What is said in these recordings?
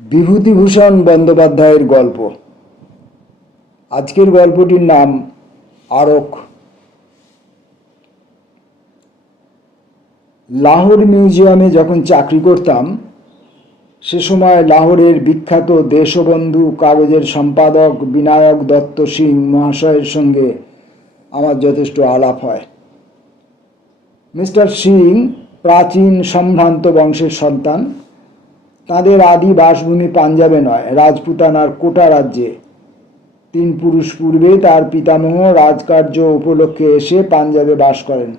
বিভূতিভূষণ বন্দ্যোপাধ্যায়ের গল্প। আজকের গল্পটির নাম আরক। লাহোর মিউজিয়ামে যখন চাকরি করতাম সে সময় লাহোরের বিখ্যাত দেশবন্ধু কাগজের সম্পাদক বিনায়ক দত্ত সিং মহাশয়ের সঙ্গে আমার যথেষ্ট আলাপ হয়। মিস্টার সিং প্রাচীন সম্ভ্রান্ত বংশের সন্তান। তাদের আদি বাসভূমি পাঞ্জাবে নয়, রাজপুতানার কোটা রাজ্যে। 3 পুরুষ পূর্বে তার পিতামহ রাজকার্য উপলক্ষে এসে পাঞ্জাবে বাস করেন।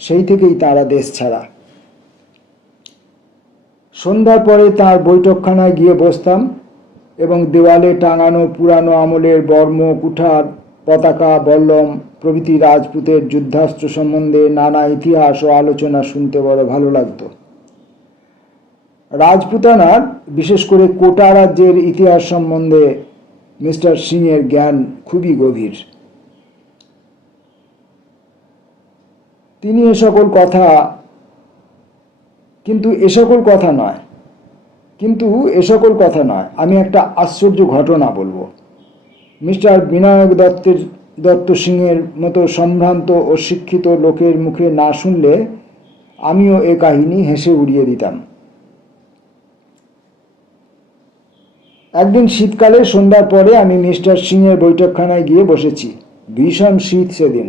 সেই থেকেই তারা দেশ ছাড়া। সন্ধ্যার পরে তার বৈঠকখানায় গিয়ে বসতাম এবং দেওয়ালে টাঙানো পুরানো আমলের বর্ম, কুঠার, পতাকা, বল্লম প্রভৃতি রাজপুতের যুদ্ধাস্ত্র সম্বন্ধে নানা ইতিহাস ও আলোচনা শুনতে বড় ভালো লাগতো। রাজপুতানার, বিশেষ করে কোটা রাজ্যের ইতিহাস সম্বন্ধে মিস্টার সিংয়ের জ্ঞান খুবই গভীর। তিনি এ সকল কথা নয়, আমি একটা আশ্চর্য ঘটনা বলবো। মিস্টার বিনায়ক দত্ত সিংয়ের মতো সম্ভ্রান্ত ও শিক্ষিত লোকের মুখে না শুনলে আমিও এ কাহিনী হেসে উড়িয়ে দিতাম। একদিন শীতকালে সন্ধ্যার পরে আমি মিস্টার সিংয়ের বৈঠকখানায় গিয়ে বসেছি। ভীষণ শীত সেদিন।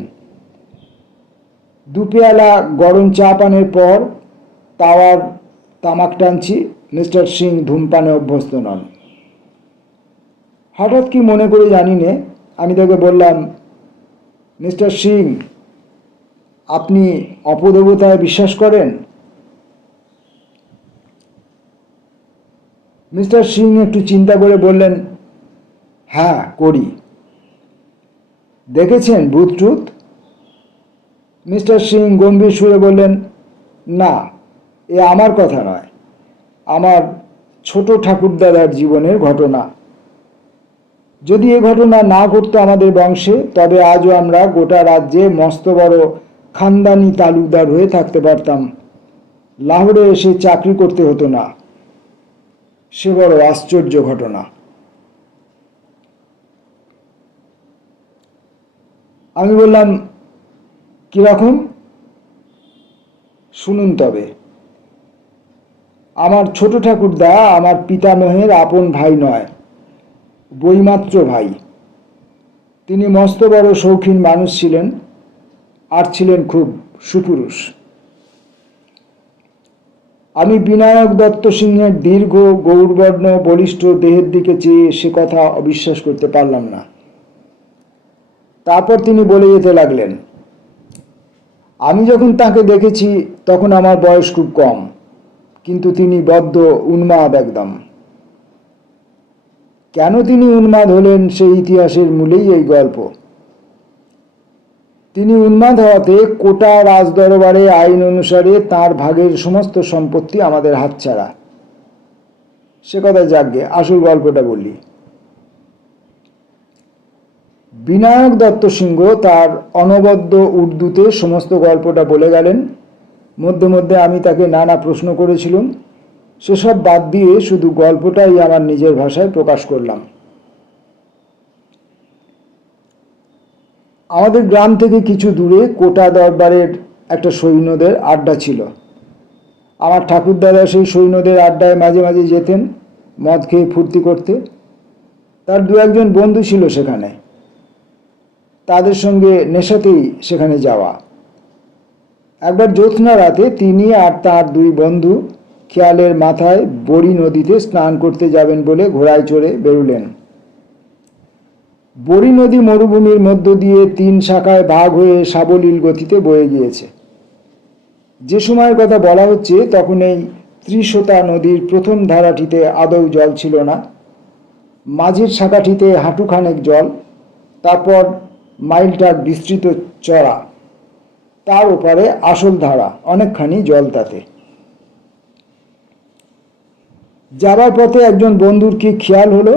2 পেয়ালা গরম চা পানের পর তাওয়ার তামাক টানছি। মিস্টার সিং ধূমপানে অভ্যস্ত নন। হঠাৎ কি মনে করে জানি নে, আমি তাকে বললাম, মিস্টার সিং, আপনি অপদেবতায় বিশ্বাস করেন? মিস্টার সিং একটু চিন্তা করে বললেন, হ্যাঁ, করি। দেখেছেন ভূত-টুত? মিস্টার সিং গম্ভীর সুরে বললেন, না, এ আমার কথা নয়, আমার ছোট ঠাকুরদাদার জীবনের ঘটনা। যদি এ ঘটনা না ঘটতো আমাদের বংশে, তবে আজও আমরা গোটা রাজ্যে মস্ত বড় খানদানি তালুকদার হয়ে থাকতে পারতাম। লাহোরে এসে চাকরি করতে হতো না। সে বড় আশ্চর্য ঘটনা। আমি বললাম, কিরকম? শুনুন তবে। আমার ছোট ঠাকুরদা আমার পিতামহের আপন ভাই নয়, বইমাত্র ভাই। তিনি মস্ত বড় শৌখিন মানুষ ছিলেন, আর ছিলেন খুব সুপুরুষ। আমি বিনায়ক দত্ত সিংহের দীর্ঘ গৌরবর্ণ বলিষ্ঠ দেহের দিকে চেয়ে সে কথা অবিশ্বাস করতে পারলাম না। তারপর তিনি বলে যেতে লাগলেন, আমি যখন তাকে দেখেছি তখন আমার বয়স খুব কম, কিন্তু তিনি বদ্ধ উন্মাদ একদম। কেন তিনি উন্মাদ হলেন সেই ইতিহাসের মূলেই এই গল্প। তিনি উন্মাদ হওয়াতে কোটা রাজদরবারে আইন অনুসারে তার ভাগের সমস্ত সম্পত্তি আমাদের হাতছাড়া। সে কথা যাকগে, আসল গল্পটা বলি। বিনায়ক দত্ত সিংহ তার অনবদ্য উর্দুতে সমস্ত গল্পটা বলে গেলেন। মধ্যে মধ্যে আমি তাকে নানা প্রশ্ন করেছিলাম। সেসব বাদ দিয়ে শুধু গল্পটাই আমার নিজের ভাষায় প্রকাশ করলাম। আমাদের গ্রাম থেকে কিছু দূরে কোটা দরবারের একটা সৈন্যদের আড্ডা ছিল। আমার ঠাকুরদাদা সেই সৈন্যদের আড্ডায় মাঝে মাঝে যেতেন মদ খেয়ে ফুর্তি করতে। তার 2-1 বন্ধু ছিল সেখানে। তাদের সঙ্গে নেশাতেই সেখানে যাওয়া। একবার জ্যোৎস্না রাতে তিনি আর তার 2 বন্ধু খেয়ালের মাথায় বড়ি নদীতে স্নান করতে যাবেন বলে ঘোড়ায় চড়ে বেরুলেন। বড়ি নদী মরুভূমির মধ্য দিয়ে 3 শাখায় ভাগ হয়ে সাবলীল গতিতে বয়ে গিয়েছে। যে সময়ের কথা বলা হচ্ছে তখন এই ত্রিশোতা নদীর প্রথম ধারাটিতে আদৌ জল ছিল না। মাঝের শাখাটিতে হাঁটুখানেক জল, তারপর মাইলটার বিস্তৃত চড়া, তার ওপারে আসল ধারা, অনেকখানি জল তাতে। যাবার পথে একজন বন্ধুর কি খেয়াল হলো,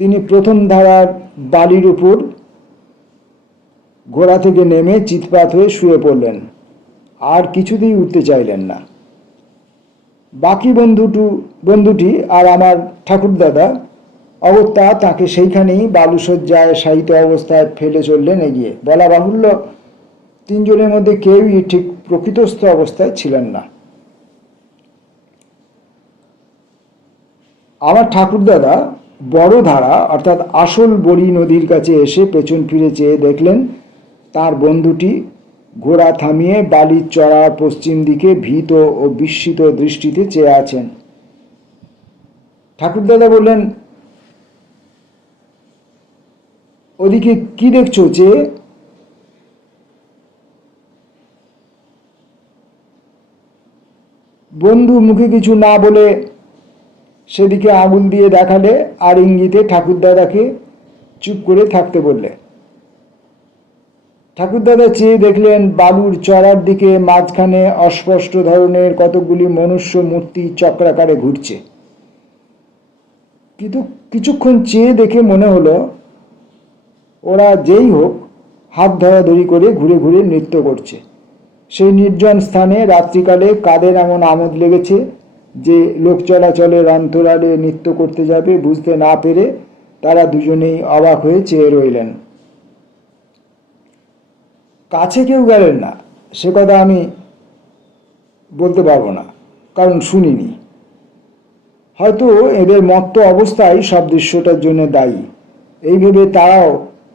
তিনি প্রথম ধারার বালির উপর ঘোড়া থেকে নেমে চিৎপাত হয়ে শুয়ে পড়লেন। আর কিছুতেই উঠতে চাইলেন না। বাকি বন্ধুটি আর আমার ঠাকুরদাদা অগত্যা তাকে সেইখানেই বালুসজ্জায় শায়িত অবস্থায় ফেলে চললেন এগিয়ে। বলা বাহুল্য, তিনজনের মধ্যে কেউই ঠিক প্রকৃতস্থ অবস্থায় ছিলেন না। আমার ঠাকুরদাদা বড় ধারা অর্থাৎ আসল বড়ি নদীর কাছে এসে পেছন ফিরে চেয়ে দেখলেন তার বন্ধুটি ঘোড়া থামিয়ে বালির চড়ার পশ্চিম দিকে ভীত ও বিস্মিত দৃষ্টিতে চেয়ে আছেন। ঠাকুরদাদা বললেন, ওদিকে কি দেখছো চেয়ে? বন্ধু মুখে কিছু না বলে সেদিকে আঙুল দিয়ে দেখালে আর ইঙ্গিতে ঠাকুরদাদাকে চুপ করে থাকতে বললে। ঠাকুরদাদা চেয়ে দেখলেন বালুর চড়ার দিকে মাঝখানে অস্পষ্ট ধরনের কতকগুলি মনুষ্য মূর্তি চক্রাকারে ঘুরছে। কিন্তু কিছুক্ষণ চেয়ে দেখে মনে হলো ওরা যেই হোক হাত ধরাধরি করে ঘুরে ঘুরে নৃত্য করছে। সেই নির্জন স্থানে রাত্রিকালে কাদের এমন আমোদ লেগেছে যে লোক চলাচলের অন্তরালে নৃত্য করতে যাবে বুঝতে না পেরে তারা দুজনেই অবাক হয়ে চেয়ে রইলেন। কাছে কেউ গেলেন না, সে কথা আমি বলতে পারবো না, কারণ শুনিনি। হয়তো এদের মত্ত অবস্থায় সব দৃশ্যটার জন্য দায়ী, এই ভেবে তারাও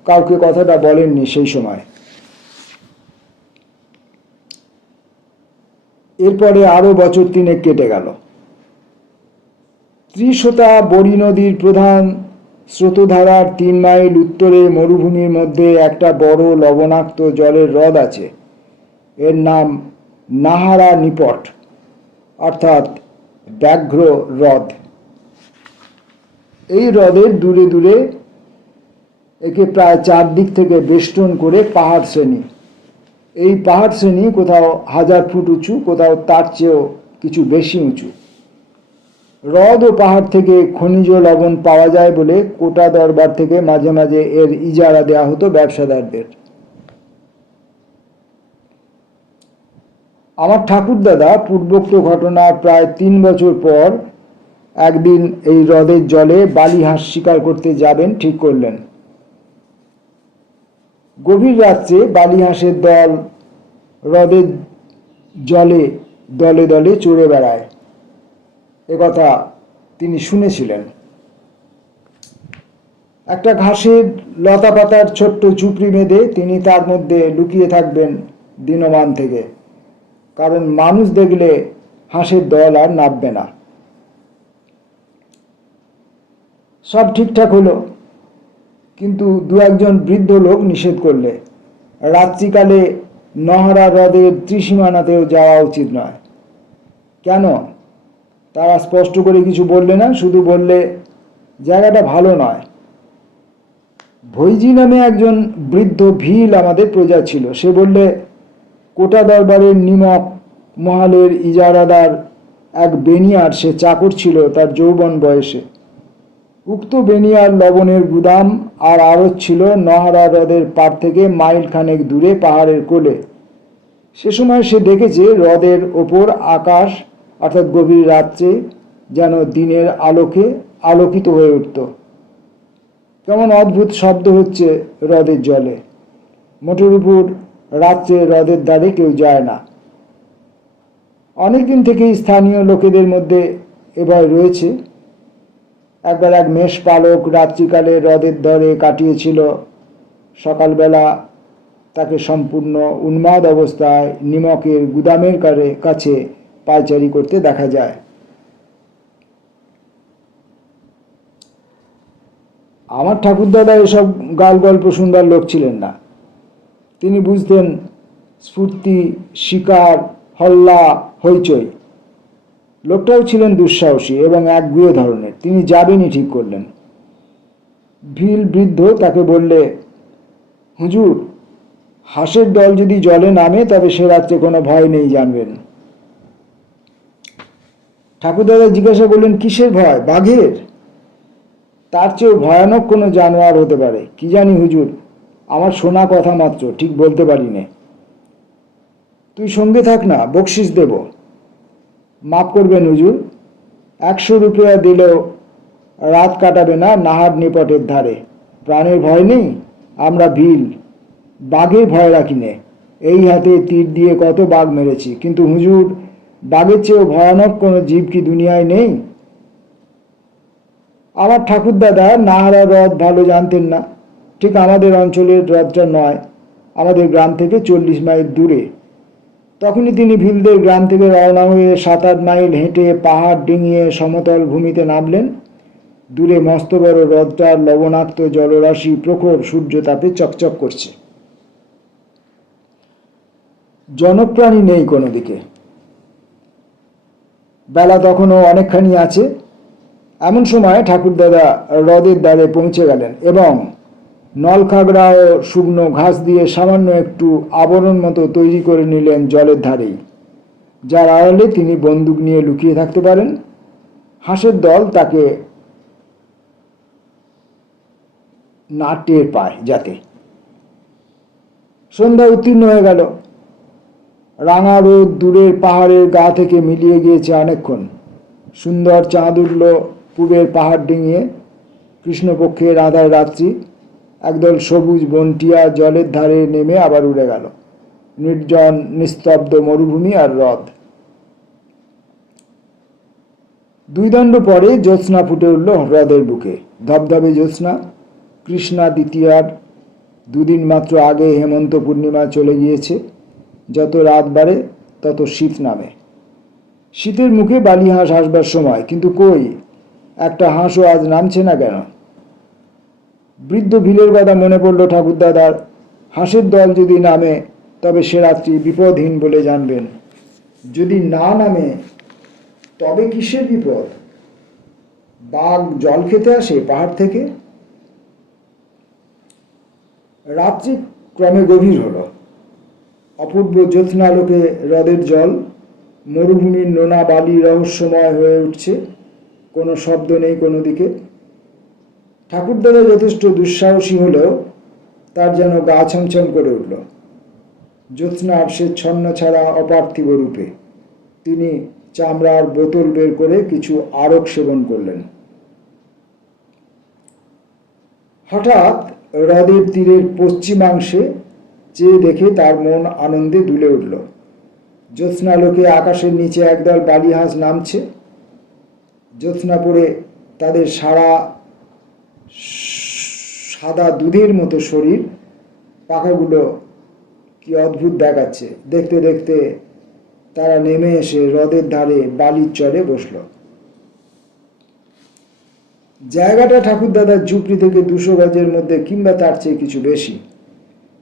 কাউকে কথাটা বলেননি সেই সময়। এরপরে আরো বছর 3 কেটে গেল। ত্রিশোতা বড়ি নদীর প্রধান স্রোতধারার 3 মাইল উত্তরে মরুভূমির মধ্যে একটা বড় লবণাক্ত জলের হ্রদ আছে। এর নাম নাহারা নিপট অর্থাৎ ব্যাঘ্র হ্রদ। এই হ্রদের দূরে দূরে একে প্রায় 4 দিক থেকে বেষ্টন করে পাহাড় শ্রেণী। এই পাহাড় শ্রেণী কোথাও 1000 ফুট উঁচু, কোথাও তার চেয়েও কিছু বেশি উঁচু। হ্রদ ও পাহাড় থেকে খনিজ লবণ পাওয়া যায় বলে কোটা দরবার থেকে মাঝে মাঝে এর ইজারা দেওয়া হতো ব্যবসাদারদের। আমার ঠাকুরদাদা পূর্বোক্ত ঘটনার প্রায় 3 বছর পর একদিন এই হ্রদের জলে বালি হাঁস শিকার করতে যাবেন ঠিক করলেন। গভীর রাত্রে বালি হাঁসের দল হ্রদের জলে দলে দলে চড়ে বেড়ায়, একথা তিনি শুনেছিলেন। একটা ঘাসের লতা পাতার ছোট্ট ঝুপড়ি বেঁধে তিনি তার মধ্যে লুকিয়ে থাকবেন দিনমান থেকে, কারণ মানুষ দেখলে হাঁসের দল আর নামবে না। সব ঠিকঠাক হলো, কিন্তু 2-1 বৃদ্ধ লোক নিষেধ করলে রাত্রিকালে নহরা হ্রদের ত্রিসীমানাতেও যাওয়া উচিত নয়। কেন? তারা স্পষ্ট করে কিছু বললে না, শুধু বললে জায়গাটা ভালো নয়। ভৈজি নামে একজন বৃদ্ধ ভিল আমাদের প্রজা ছিল। সে বললে কোটা দরবারের নিমক মহালের ইজারাদার এক বেনিয়ার সে চাকর ছিল তার যৌবন বয়সে। উক্ত বেনিয়ার লবণের গুদাম আর আড়ত ছিল নহরা হ্রদের পাড় থেকে মাইল খানেক দূরে পাহাড়ের কোলে। সে সময় সে দেখেছে হ্রদের ওপর আকাশ অর্থাৎ গভীর রাত্রে যেন দিনের আলোকে আলোকিত হয়ে উঠত। কেমন অদ্ভুত শব্দ হচ্ছে হ্রদের জলে। মোটের উপর রাত্রে হ্রদের ধারে কেউ যায় না। অনেকদিন থেকেই স্থানীয় লোকেদের মধ্যে এ ভয় রয়েছে। একবার এক মেষ পালক রাত্রিকালে হ্রদের ধারে কাটিয়েছিল। সকালবেলা তাকে সম্পূর্ণ উন্মাদ অবস্থায় নিমকের গুদামের কাছে পায়চারি করতে দেখা যায়। আমার ঠাকুরদাদা এসব গাল গল্প শুনবার লোক ছিলেন না। তিনি বুঝতেন স্ফূর্তি, শিকার, হল্লা, হইচই। লোকটাও ছিলেন দুঃসাহসী এবং একগুঁয়ে ধরনের। তিনি যাবেনই ঠিক করলেন। ভিল বৃদ্ধ তাকে বললে, হুজুর, হাঁসের দল যদি জলে নামে তবে সে রাত্রে কোনো ভয় নেই জানবেন। ঠাকুরদাদা জিজ্ঞাসা করলেন, কিসের ভয়? বাঘের? তার চেয়েও ভয়ানক কোনো জানোয়ার হতে পারে। কি জানি হুজুর, আমার শোনা কথা মাত্র, ঠিক বলতে পারি নে। তুই সঙ্গে থাক না, বকশিস দেব। মাফ করবেন হুজুর, 100 রুপিয়া দিলেও রাত কাটাবে না নাহার নিপটের ধারে। প্রাণের ভয় নেই, আমরা ভিল, বাঘে ভয় রাখি নে। এই হাতে তীর দিয়ে কত বাঘ মেরেছি, কিন্তু হুজুর, বাঘের চেয়েও ভয়ানক কোনো জীব কি দুনিয়ায় নেই? আমার ঠাকুরদাদা নাহারা হ্রদ ভালো জানতেন না। ঠিক আমাদের অঞ্চলের হ্রদটা নয়, আমাদের গ্রাম থেকে 40 মাইল দূরে। তখনই তিনি ভিলদের গ্রাম থেকে রওনা হয়ে 7-8 মাইল হেঁটে পাহাড় ডিঙিয়ে সমতল ভূমিতে নামলেন। দূরে মস্ত বড় হ্রদটার লবণাক্ত জলরাশি প্রখর সূর্যতাপে চকচক করছে। জনপ্রাণী নেই কোনো দিকে। বেলা তখনও অনেকখানি আছে। এমন সময় ঠাকুরদাদা হ্রদের দ্বারে পৌঁছে গেলেন এবং নলখাগড়া ও শুকনো ঘাস দিয়ে সামান্য একটু আবরণ মতো তৈরি করে নিলেন জলের ধারেই, যার আড়ালে তিনি বন্দুক নিয়ে লুকিয়ে থাকতে পারেন। হাঁসের দল তাকে না টের পায় যাতে। সন্ধ্যা উত্তীর্ণ হয়ে গেল। রাঙা রোদ দূরের পাহাড়ের গা থেকে মিলিয়ে গিয়েছে অনেকক্ষণ। সুন্দর চাঁদ উঠল পূবের পাহাড় ডিঙিয়ে। কৃষ্ণপক্ষের আধার রাত্রি। একদল সবুজ বনটিয়া জলের ধারে নেমে আবার উড়ে গেল। নির্জন নিস্তব্ধ মরুভূমি আর হ্রদ। 2 দণ্ড পরে জ্যোৎস্না ফুটে উঠল হ্রদের বুকে। ধবধবে জ্যোৎস্না। কৃষ্ণা দ্বিতীয়ার 2 দিন মাত্র আগে হেমন্ত পূর্ণিমা চলে গিয়েছে। যত রাত বাড়ে তত শীত নামে। শীতের মুখে বালি হাঁস হাসবার সময়, কিন্তু কই, একটা হাঁসও আজ নামছে না কেন? বৃদ্ধ ভিলের কথা মনে পড়ল ঠাকুরদাদার। হাঁসের দল যদি নামে তবে সে রাত্রি বিপদহীন বলে জানবেন। যদি না নামে তবে কিসের বিপদ? বাঘ জল খেতে আসে পাহাড় থেকে? রাত্রি ক্রমে গভীর হলো। অপূর্ব জ্যোৎস্নালোকে হ্রদের জল, মরুভূমির নোনা বালি রহস্যময় হয়ে উঠছে। কোনো শব্দ নেই কোনো দিকে। ঠাকুরদাদা যথেষ্ট দুঃসাহসী হলেও তার যেন গা ছমছম করে উঠল। জ্যোৎস্নার সে ছন্ন ছাড়া অপার্থিব রূপে তিনি চামড়ার বোতল বের করে কিছু আরক সেবন করলেন। হঠাৎ হ্রদের তীরের পশ্চিমাংশে চেয়ে দেখে তার মন আনন্দে দুলে উঠল। জ্যোৎস্নালোকে আকাশের নিচে একদল বালিহাঁস নামছে। জ্যোৎস্না পড়ে তাদের সাদা দুধের মতো শরীর, পাখাগুলো কি অদ্ভুত দেখাচ্ছে। দেখতে দেখতে তারা নেমে এসে হ্রদের ধারে বালির চরে বসল। জায়গাটা ঠাকুরদাদার ঝুপড়ি থেকে 200 গজের মধ্যে কিংবা তার চেয়ে কিছু বেশি।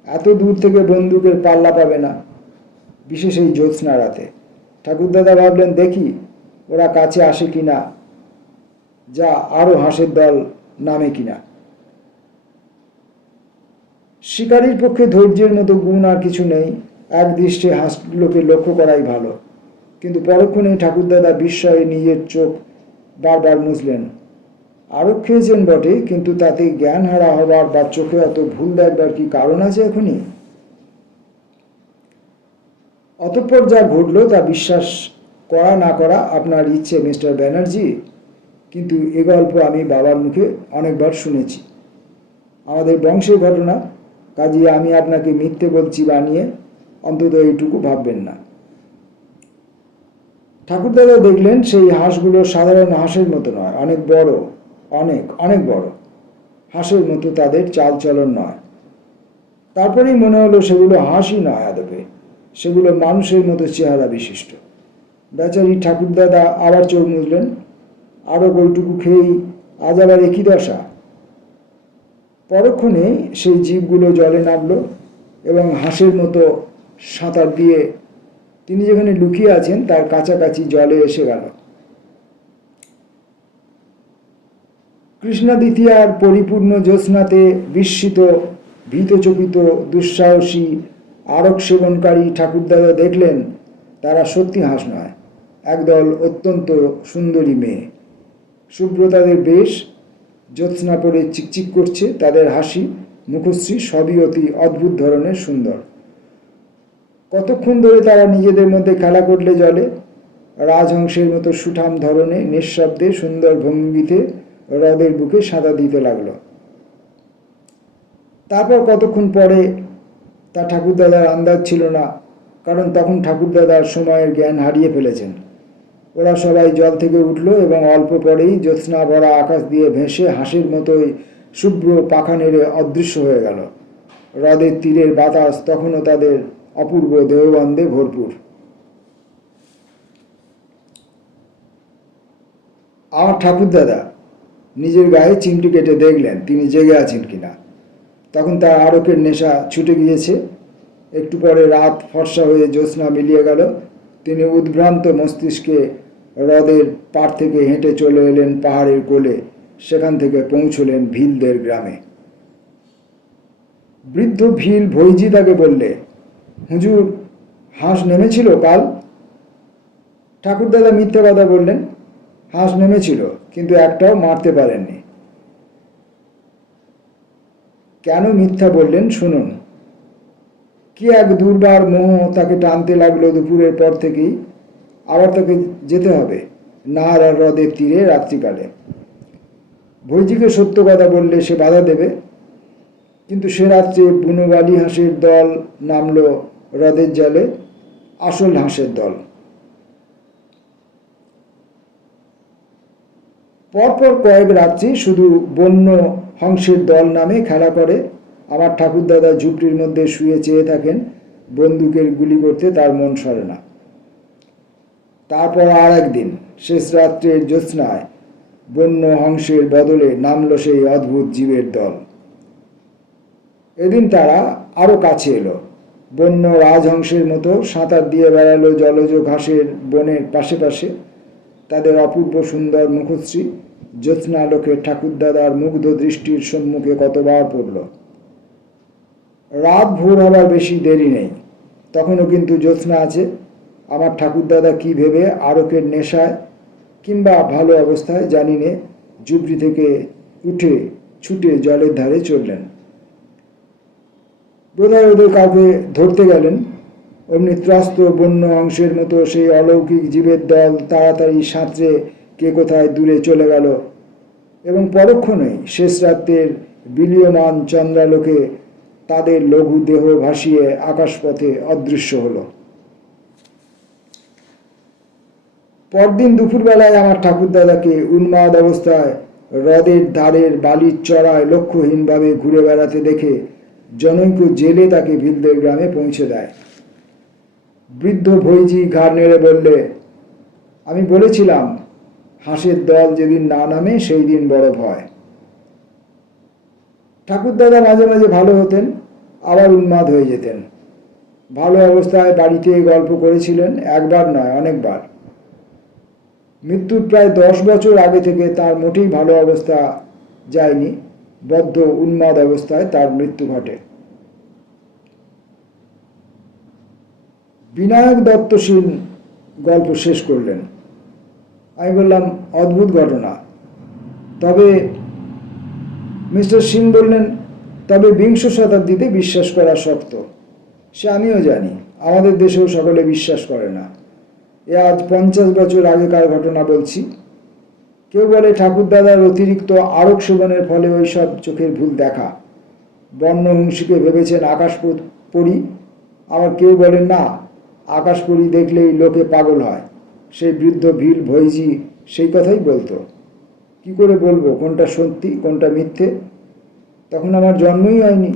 এত দূর থেকে বন্দুকের পাল্লা পাবে না, বিশেষ এই জ্যোৎস্না রাতে। ঠাকুরদাদা ভাবলেন, দেখি ওরা কাছে আসে কিনা, যা আরো হাঁসের দল নামে কিনা। শিকারীর পক্ষে ধৈর্যের মতো গুণ আর কিছু নেই। এক দৃষ্টে হাঁসগুলোকে লক্ষ্য করাই ভালো। কিন্তু পরক্ষণেই ঠাকুরদাদা বিস্ময়ে নিজের চোখ বারবার মুছলেন। আরো খেয়েছেন বটে, কিন্তু তাতে জ্ঞান হারা হবার বা চোখে অত ভুল দেখবার কি কারণ আছে এখনই? অতঃপর যা ঘটল তা বিশ্বাস করা না করা আপনার ইচ্ছে মিস্টার ব্যানার্জি, কিন্তু এ গল্প আমি বাবার মুখে অনেকবার শুনেছি। আমাদের বংশের ঘটনা, কাজেই আমি আপনাকে মিথ্যে বলছি বানিয়ে অন্তত এইটুকু ভাববেন না। ঠাকুরদাদা দেখলেন সেই হাঁসগুলো সাধারণ হাঁসের মতো নয়, অনেক বড়, অনেক অনেক বড়। হাঁসের মতো তাদের চালচলন নয়। তারপরেই মনে হলো সেগুলো হাঁসই নয় আদপে, সেগুলো মানুষের মতো চেহারা বিশিষ্ট। বেচারি ঠাকুরদাদা আবার চোখ মুছলেন। আরো ওইটুকু খেয়েই আজ আবার একই দশা। পরক্ষণে সেই জীবগুলো জলে নামলো এবং হাঁসের মতো সাঁতার দিয়ে তিনি যেখানে লুকিয়ে আছেন তার কাছাকাছি জলে এসে গেল। কৃষ্ণা দ্বিতীয়ার পরিপূর্ণ জ্যোৎস্নাতে বিস্মিত, ভীতচকিত, দুঃসাহসী আরক সেবনকারী ঠাকুরদাদা দেখলেন তারা সত্যি হাঁস নয়, একদল অত্যন্ত সুন্দরী মেয়ে। শুভ্র তাদের বেশ, জ্যোৎস্না পড়ে চিকচিক করছে। তাদের হাসি, মুখশ্রী সবই অতি অদ্ভুত ধরনের সুন্দর। কতক্ষণ ধরে তারা নিজেদের মধ্যে খেলা করলে জলে। রাজহংসের মতো সুঠাম ধরনে নিঃশব্দে সুন্দর ভঙ্গিতে হ্রদের বুকে সাঁতার দিতে লাগলো। তারপর কতক্ষণ পরে তা ঠাকুরদাদার আন্দাজ ছিল না, কারণ তখন ঠাকুরদাদার সময়ের জ্ঞান হারিয়ে ফেলেছেন। ওরা সবাই জল থেকে উঠল এবং অল্প পরেই জ্যোৎস্না ভরা আকাশ দিয়ে ভেসে হাঁসের মতোই শুভ্র পাখা নেড়ে অদৃশ্য হয়ে গেল। হ্রদের তীরের বাতাস তখনও তাদের অপূর্ব দেহগন্ধে ভরপুর। আমার ঠাকুরদাদা নিজের গায়ে চিমটি কেটে দেখলেন তিনি জেগে আছেন কিনা। তখন তার আরকের নেশা ছুটে গিয়েছে। একটু পরে রাত ফর্সা হয়ে জ্যোৎস্না মিলিয়ে গেল। তিনি উদ্ভ্রান্ত মস্তিষ্কে হ্রদের পাড় থেকে হেঁটে চলে এলেন পাহাড়ের কোলে। সেখান থেকে পৌঁছলেন ভিলদের গ্রামে। বৃদ্ধ ভিল ভৈজি তাকে বললে, হুজুর, হাঁস নেমেছিল কাল? ঠাকুরদাদা মিথ্যে কথা বললেন। হাঁস নেমেছিল, কিন্তু একটাও মারতে পারেননি। কেন মিথ্যা বললেন শুনুন। কি এক দুর্বার মোহ তাকে টানতে লাগলো দুপুরের পর থেকেই। আবার তাকে যেতে হবে নাহার হ্রদের তীরে রাত্রিকালে। ভৈজিকে সত্য কথা বললে সে বাধা দেবে, কিন্তু সে রাত্রে বুনো বালি হাঁসের দল নামলো হ্রদের জলে, আসল হাঁসের দল। পরপর কয়েক রাত্রি শুধু বন্য হংসের দল নামে খেলা করে। আমার ঠাকুরদাদা ঝুপড়ির মধ্যে শুয়ে চেয়ে থাকেন। বন্দুকের গুলি করতে তার মন সরে না। তারপর আর একদিন শেষ রাত্রের জ্যোৎস্নায় বন্য হংসের বদলে নামলো সেই অদ্ভুত জীবের দল। এদিন তারা আরো কাছে এলো। বন্য রাজহংসের মতো সাঁতার দিয়ে বেড়ালো জলজ ঘাসের বনের পাশে পাশে। তাদের অপূর্ব সুন্দর মুখশ্রী জ্যোৎস্নালোকে ঠাকুরদাদার মুগ্ধ দৃষ্টির সম্মুখে কতবার পড়ল। রাত ভোর হবার বেশি দেরি নেই, তখনও কিন্তু জ্যোৎস্না আছে। আমার ঠাকুরদাদা কি ভেবে আরকের নেশায় কিংবা ভালো অবস্থায় জানি নে ঝুপড়ি থেকে উঠে ছুটে জলের ধারে চললেন। বোধহয় ওদের কাউকে ধরতে গেলেন। অমনি ত্রস্ত বন্য অংশের মতো সেই অলৌকিক জীবের দল তাড়াতাড়ি সাঁতরে কে কোথায় দূরে চলে গেল এবং পরক্ষণেই শেষ রাত্রের বিলীয়মান চন্দ্রালোকে তাদের লঘু দেহ ভাসিয়ে আকাশপথে অদৃশ্য হলো। পরদিন দুপুরবেলায় আমার ঠাকুরদাদাকে উন্মাদ অবস্থায় হ্রদের ধারের বালির চড়ায় লক্ষ্যহীনভাবে ঘুরে বেড়াতে দেখে জনৈক জেলে তাকে ভিলদের গ্রামে পৌঁছে দেয়। বৃদ্ধ ভৈজি ঘাড় নেড়ে বললে, আমি বলেছিলাম হাঁসের দল যেদিন না নামে সেই দিন বড় ভয়। ঠাকুরদাদা মাঝে মাঝে ভালো হতেন, আবার উন্মাদ হয়ে যেতেন। ভালো অবস্থায় বাড়িতে গল্প করেছিলেন, একবার নয় অনেকবার। মৃত্যুর প্রায় 10 বছর আগে থেকে তার মোটেই ভালো অবস্থা যায়নি। বদ্ধ উন্মাদ অবস্থায় তার মৃত্যু ঘটে। বিনায়ক দত্ত সিং গল্প শেষ করলেন। আমি বললাম, অদ্ভুত ঘটনা। তবে মিস্টার সিং বললেন, তবে 20 শতাব্দীতে বিশ্বাস করা শক্ত। সে আমিও জানি, আমাদের দেশেও সকলে বিশ্বাস করে না। এ আজ 50 বছর আগেকার ঘটনা বলছি। কেউ বলে ঠাকুরদাদার অতিরিক্ত আরক সেবনের ফলে ওই সব চোখের ভুল দেখা। বন্যহংসীকে ভেবেছেন আকাশ পরী। আবার কেউ বলেন না, আকাশ পরী দেখলেই লোকে পাগল হয়। সেই বৃদ্ধ ভিল ভৈজি সেই কথাই বলতো। কি করে বলবো কোনটা সত্যি কোনটা মিথ্যে? তখন আমার জন্মই হয়নি।